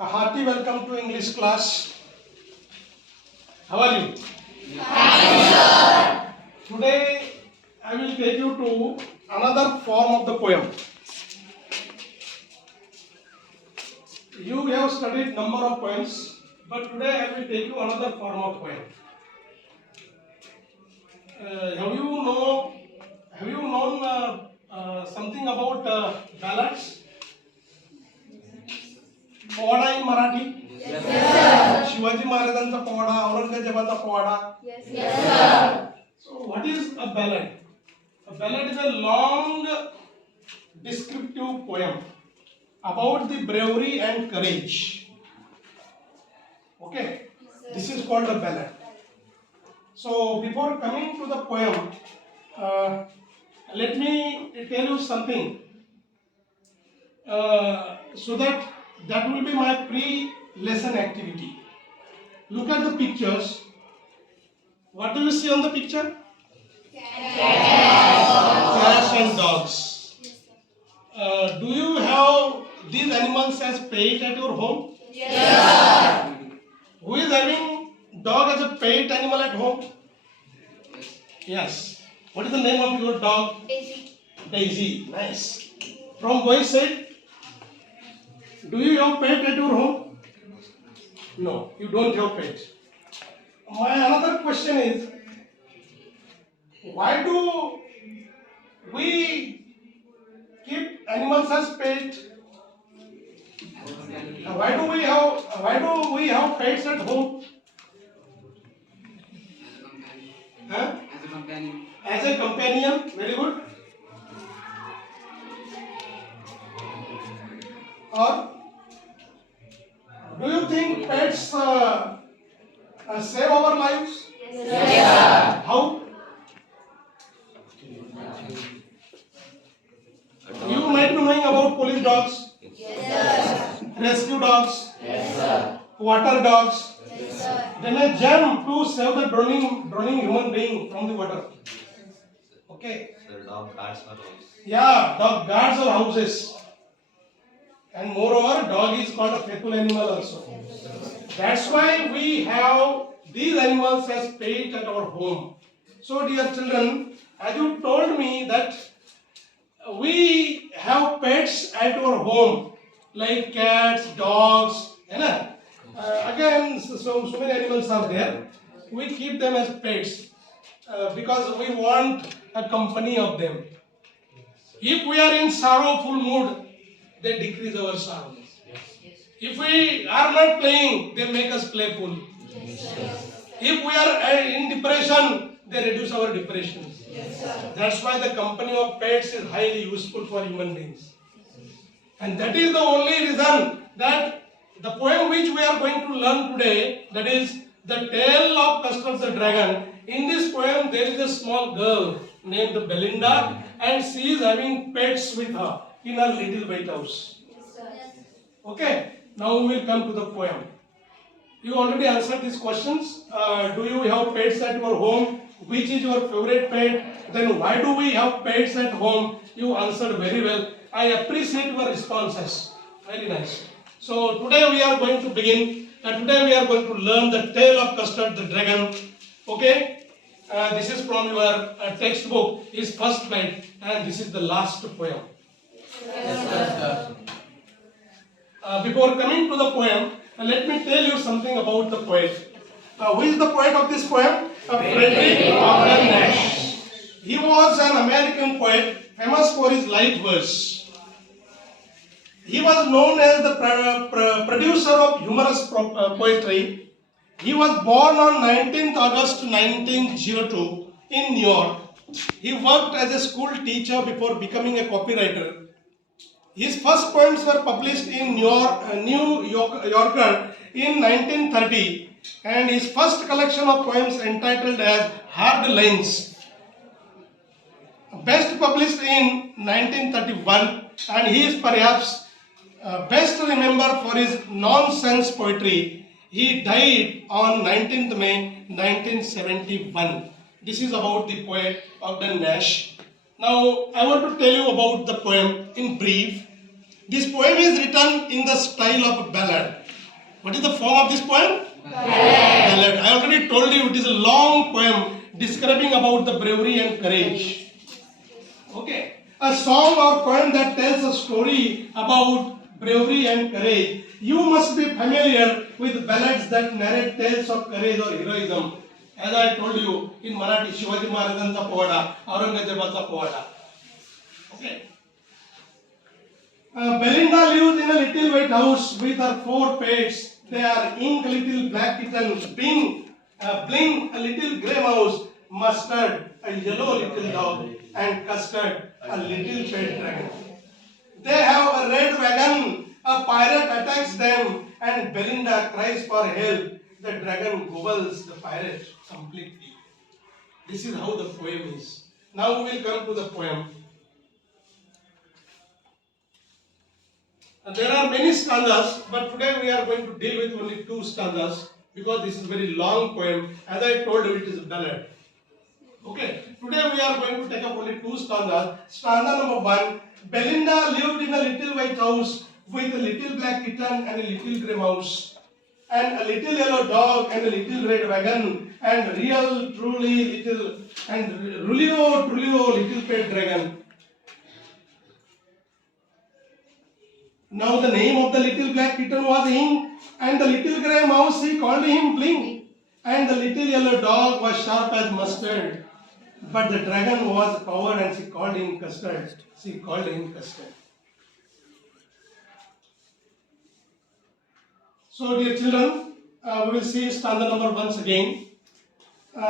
A hearty welcome to English class. How are you? Today I will take you to another form of the poem. You have studied number of poems, but today I will take you another form of poem. Have you known something about ballads? Powada in Marathi? Yes, sir. Shivaji महाराजांचा powada, औरंगजेबाचा powada. Yes, sir. So what is a ballad? A ballad is a long descriptive poem about the bravery and courage. Okay, this is called a ballad. So before coming to the poem, let me tell you something. So that will be my pre-lesson activity. Look at the pictures. What do you see on the picture? Cats and dogs. Do you have these animals as pet at your home? Yes. Who is having dog as a pet animal at home? Yes. What is the name of your dog? Daisy. Daisy. Nice. From boys side, do you have pet at your home? No, you don't have pet. My another question is, why do we keep animals as pet? Why do we have pets at home? Huh? As a companion. As a companion, very good. Or do you think pets save our lives? Yes. How? You might be knowing about police dogs, Yes, rescue dogs, sir. water dogs. Yes, sir. They may jump to save the drowning human being from the water. Okay. Sir, dog guards our house. Yeah, dog guards our houses. And moreover, dog is called a faithful animal also. That's why we have these animals as pet at our home. So dear children, as you told me that we have pets at our home like cats, dogs, again so many animals are there. We keep them as pets because we want a company of them. If we are in sorrowful mood, they decrease our sorrow. If we are not playing, they make us playful. If we are in depression, they reduce our depression. That's why the company of pets is highly useful for human beings. And that is the only reason that the poem which we are going to learn today, that is the tale of Custard the dragon. In this poem, there is a small girl named Belinda, and she is having pets with her in her little white house. Okay, now we will come to the poem. You already answered these questions. Do you have pets at your home? Which is your favorite pet? Then why do we have pets at home? You answered very well. I appreciate your responses. Very nice. So today we are going to begin. Today we are going to learn the tale of Custard the dragon. Okay? This is from your textbook. Is first slide, and this is the last poem. Before coming to the poem, let me tell you something about the poet. Who is the poet of this poem? Frederick Ogden Nash. He was an American poet famous for his light verse. He was known as the producer of humorous poetry. He was born on 19th August 1902 in New York. He worked as a school teacher before becoming a copywriter. His first poems were published in New Yorker in 1930, and his first collection of poems entitled as Hard Lines, best published in 1931, and he is perhaps best remembered for his nonsense poetry. He died on 19th May 1971. This is about the poet Ogden Nash. Now, I want to tell you about the poem in brief. This poem is written in the style of a ballad. What is the form of this poem? Ballad. I already told you it is a long poem describing about the bravery and courage. Okay. A song or poem that tells a story about bravery and courage. You must be familiar with ballads that narrate tales of courage or heroism. As I told you, in Marathi, Shivaji Maharajancha Povada, Aurangzebacha Povada. Okay. Belinda lives in a little white house with her 4 pets. They are Ink, a little black kitten, Bling, a little grey mouse, Mustard, a yellow little dog, and Custard, a little pet dragon. They have a red wagon. A pirate attacks them, and Belinda cries for help. The dragon gobbles the pirate completely. This is how the poem is. Now we will come to the poem. There are many stanzas, but today we are going to deal with only 2 stanzas because this is a very long poem. As I told you, it is a ballad. Okay, today we are going to take up only 2 stanzas. Stanza number 1. Belinda lived in a little white house with a little black kitten and a little grey mouse, and a little yellow dog and a little red wagon, and Rulio, little pet dragon. Now the name of the little black kitten was Ink, and the little grey mouse he called him Bling, and the little yellow dog was sharp as mustard. But the dragon was coward and she called him Custard. So dear children, we will see stanza number once again. We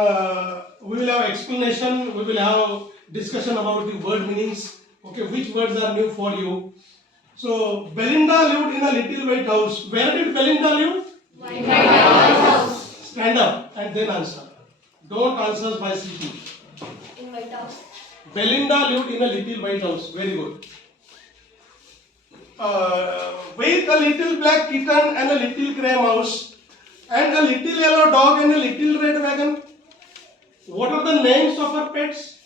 will have explanation, we will have discussion about the word meanings. Okay, which words are new for you? So, Belinda lived in a little white house. Where did Belinda live? White House. Stand up and then answer. Don't answer by sitting. In White House. Belinda lived in a little white house. Very good. With a little black kitten and a little grey mouse, and a little yellow dog and a little red wagon. What are the names of her pets?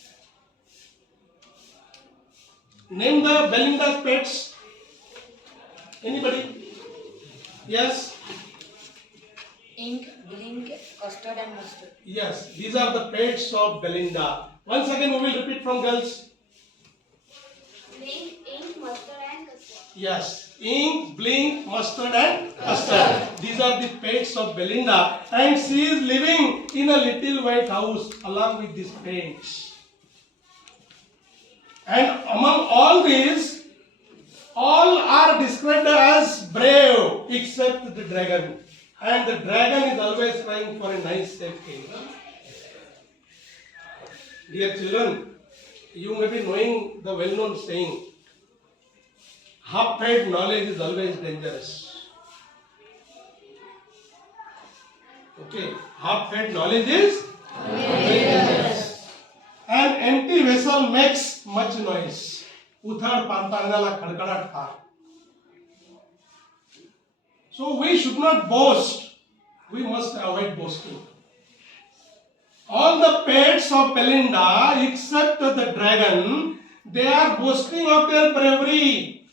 Name the Belinda's pets. Anybody? Yes? Ink, Blink, Custard and Mustard. Yes, these are the pets of Belinda. Once again, we will repeat from girls. Blink, Ink, Mustard and Custard. Yes, Ink, Blink, Mustard and Custard. These are the pets of Belinda, and she is living in a little white house along with these pets. And among all these, all are described as brave except the dragon. And the dragon is always trying for a nice safety. Dear children, you may be knowing the well-known saying, half-fed knowledge is always dangerous. Okay, half-fed knowledge is dangerous. An empty vessel makes much noise. उथड़ पांतांगाला खड़खड़ाट था. So we should not boast. We must avoid boasting. All the pets of Belinda, except the dragon, they are boasting of their bravery.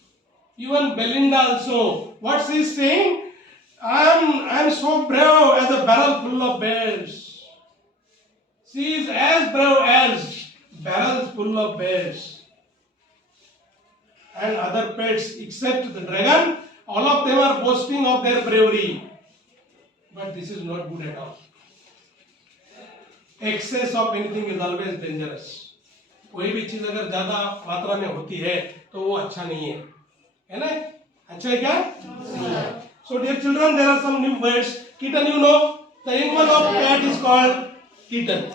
Even Belinda also. What she is saying? I am so brave as a barrel full of bears. She is as brave as barrels full of bears. And other pets except the dragon, all of them are boasting of their bravery. But this is not good at all. Excess of anything is always dangerous. कोई भी चीज अगर ज्यादा मात्रा में होती है तो वो अच्छा नहीं है ना? अच्छा है क्या? So dear children, there are some new words. Kitten, you know, the animal of cat is called kitten.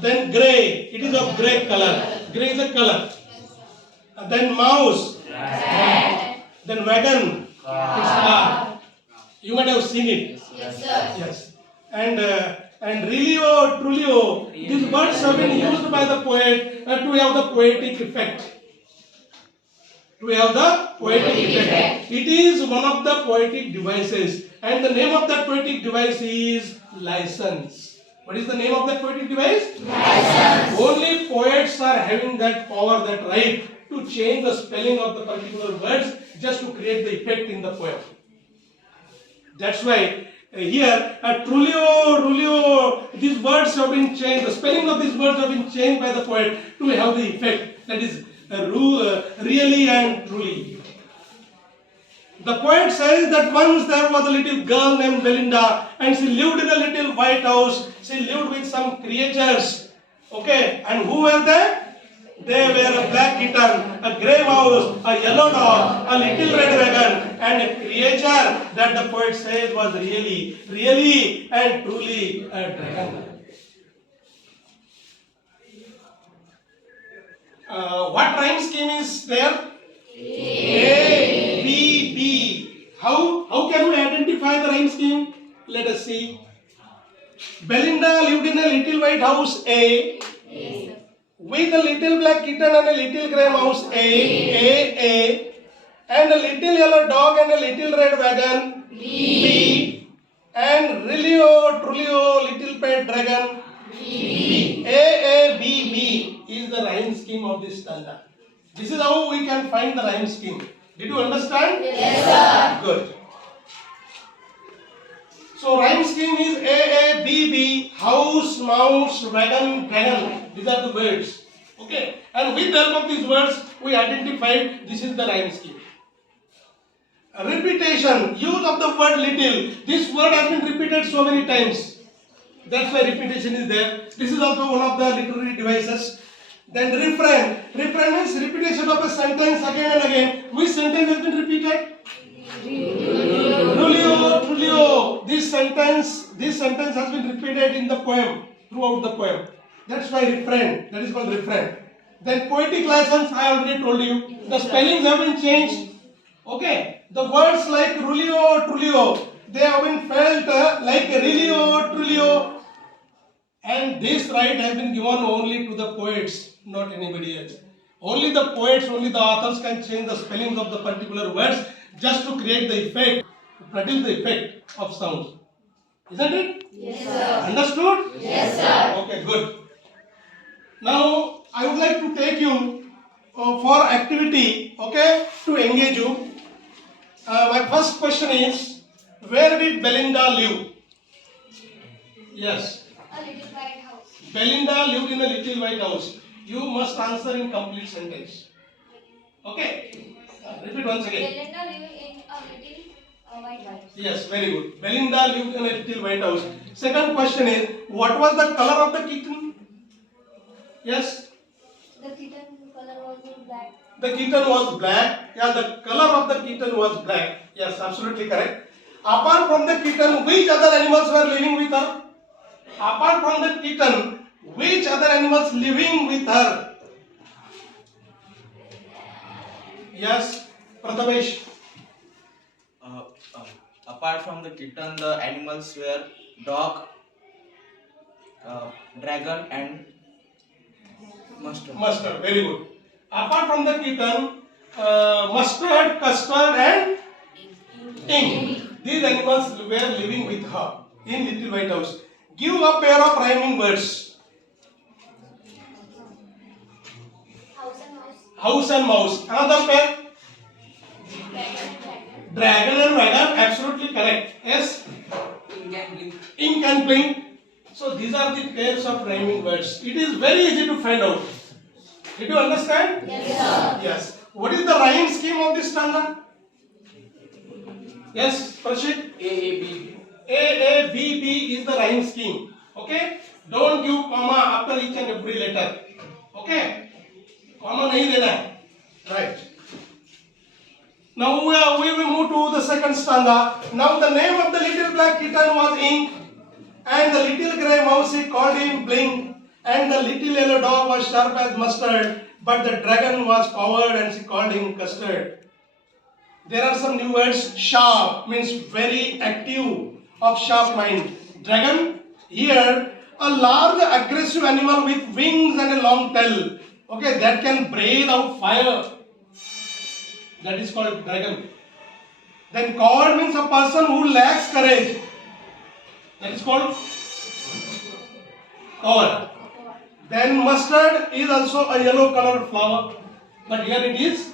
Then grey, it is of grey color. Grey is a color. Then mouse, cat. Then wagon, it's car. You might have seen it. Yes, sir. Yes. And Relio, Trulio, these words have been used by the poet to have the poetic effect. It is one of the poetic devices, and the name of that poetic device is license. What is the name of that poetic device? License. Only poets are having that power, that right to change the spelling of the particular words just to create the effect in the poem. That's why here trulio, rulio, these words have been changed. The spelling of these words have been changed by the poet to have the effect. That is really and truly. The poet says that once there was a little girl named Belinda and she lived in a little white house. She lived with some creatures. Okay, and who were they? They were a black kitten, a grey mouse, a yellow dog, a little red wagon, and a creature that the poet says was really and truly a dragon. What rhyme scheme is there? A, B, B. How can we identify the rhyme scheme? Let us see. Belinda lived in a little white house, A. With a little black kitten and a little grey mouse, A. And a little yellow dog and a little red wagon, B. And Rilio, Trulio, little pet dragon, B. A, B, B is the rhyme scheme of this stanza. This is how we can find the rhyme scheme. Did you understand? Yes, sir. Good. So rhyme scheme is A, B, B, house, mouse, wagon, dragon. These are the words. Okay. And with the help of these words, we identified this is the rhyme scheme. Repetition, use of the word little. This word has been repeated so many times. That's why repetition is there. This is also one of the literary devices. Then refrain. Refrain means repetition of a sentence again and again. Which sentence has been repeated? Trulio, Trulio. This sentence has been repeated in the poem, throughout the poem. That's why refrain. That is called refrain. Then poetic license, I already told you. The spellings have been changed. Okay. The words like Rulio, Trulio, they have been felt like Rilio, Trulio. And this right has been given only to the poets, not anybody else. Only the poets, only the authors can change the spellings of the particular words just to create the effect, to produce the effect of sounds. Isn't it? Yes, sir. Understood? Yes, sir. Okay, good. Now, I would like to take you for activity, okay, to engage you. My first question is, where did Belinda live? Yes. A little white house. Belinda lived in a little white house. You must answer in complete sentence. Okay? Repeat once again. Belinda lived in a little white house. Yes, very good. Belinda lived in a little white house. Second question is, what was the color of the kitten? Yes? The kitten color was black. The kitten was black. Yeah, the color of the kitten was black. Yes, absolutely correct. Apart from the kitten, which other animals were living with her? Apart from the kitten, which other animals living with her? Yes, Prathamesh. Apart from the kitten, the animals were dog, dragon, and mustard. Mustard, very good. Apart from the kitten, mustard, custard, and ink. These animals were living with her in Little White House. Give a pair of rhyming words. House and mouse. House and mouse. Another pair. Dragon and wagon. Absolutely correct. Yes. Ink and blink. Ink and blink. So these are the pairs of rhyming words. It is very easy to find out. Did you understand? Yes, sir. Yes. What is the rhyme scheme of this stanza? Yes, Prashit? A, B, B is the rhyme scheme. Okay? Don't give comma after each and every letter. Okay? Comma nahi dena hai. Right. Now we will move to the second stanza. Now the name of the little black kitten was Ink, and the little grey mouse he called him Blink, and the little yellow dog was sharp as mustard, but the dragon was powered and she called him Custard. There are some new words. Sharp means very active, of sharp mind. Dragon, here a large aggressive animal with wings and a long tail. Okay, that can breathe out fire. That is called dragon. Then coward means a person who lacks courage. That is called coward. Then mustard is also a yellow colored flower. but here it is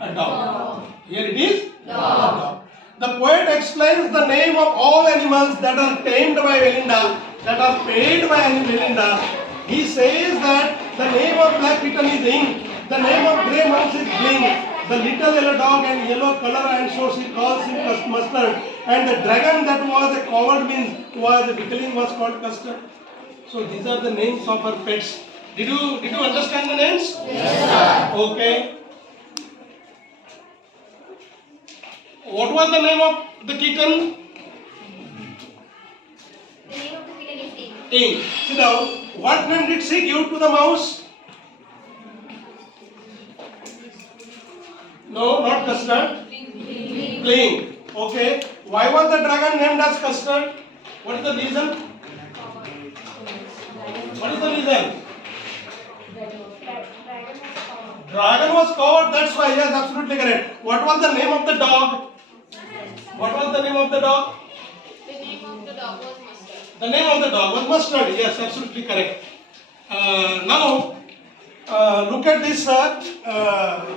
a dog. Here it is a dog. The poet explains the name of all animals that are tamed by Belinda, that are paid by Belinda. He says that the name of black kitten is ink, the name of grey mouse is bling, the little yellow dog and yellow color, and so she calls him Mustard, and the dragon that was a coward means was a weakling was called Custard. So these are the names of her pets. Did you understand the names? Yes, sir. Okay. What was the name of the kitten? The name of the kitten is Ink. Ink. Sit down. What name did she give to the mouse? No, not Custard. Playing. Okay. Why was the dragon named as Custard? What is the reason? What is the reason? Dragon was covered, that's why. Yes, absolutely correct. What was the name of the dog? What was the name of the dog? The name of the dog was Mustard. The name of the dog was Mustard. Yes, absolutely correct. Now, look at this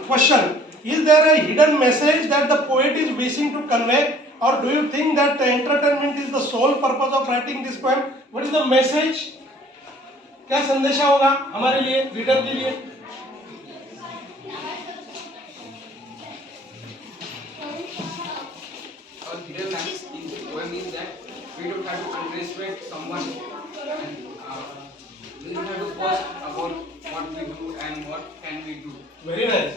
question. Is there a hidden message that the poet is wishing to convey, or do you think that entertainment is the sole purpose of writing this poem? What is the message? क्या संदेशा होगा हमारे लिए, reader के लिए? Our hidden message in the poem is that we don't have to underestimate someone, and we don't have to boast about what we do and what can we do. Very nice.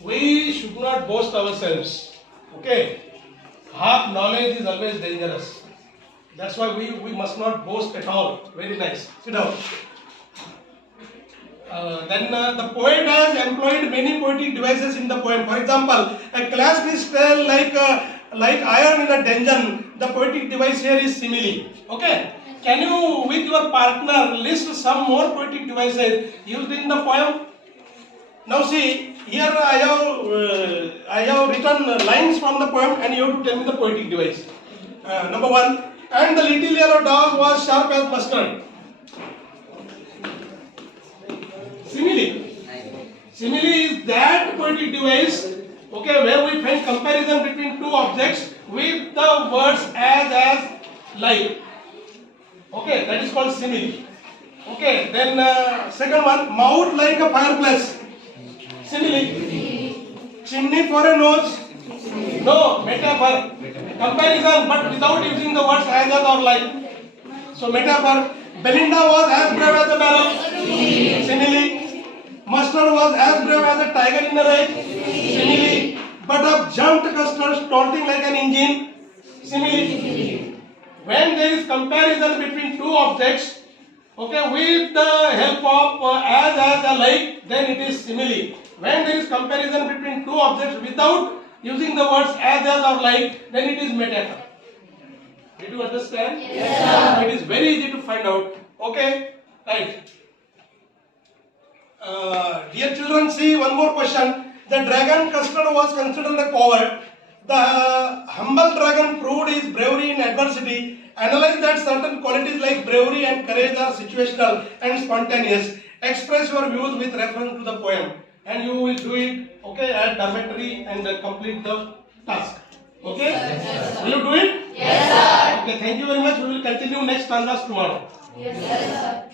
We should not boast ourselves. Okay. Half knowledge is always dangerous. That's why we must not boast at all. Very nice. Sit down. Then the poet has employed many poetic devices in the poem. For example, a clasp is still like iron in a dungeon. The poetic device here is simile. Okay. Can you, with your partner, list some more poetic devices used in the poem? Now see, here I have written lines from the poem, and you have to tell me the poetic device. Number one, and the little yellow dog was sharp as mustard. Simile. Simile is that poetic device, okay, where we find comparison between two objects with the words as, like. Okay, that is called simile. Okay, then second one, mouth like a fireplace. Simile. Chimney for a nose. No, metaphor. Comparison, but without using the words as or like. So metaphor. Belinda was as brave as a barrel. Simile. Mustard was as brave as a tiger in the race. Simile. But up jumped Custard, starting like an engine. Simile. When there is comparison between two objects, okay, with the help of as and like, then it is simile. When there is comparison between two objects without using the words as or like, then it is metaphor. Did you understand? Yes, sir. It is very easy to find out. Okay, right. Dear children, see one more question. The dragon Custard was considered a coward. The humble dragon proved his bravery in adversity. Analyze that certain qualities like bravery and courage are situational and spontaneous. Express your views with reference to the poem, and you will do it, okay, at dormitory and complete the task. Okay? Yes, will you do it? Yes, sir. Okay, thank you very much. We will continue next stanzas tomorrow. Yes, sir.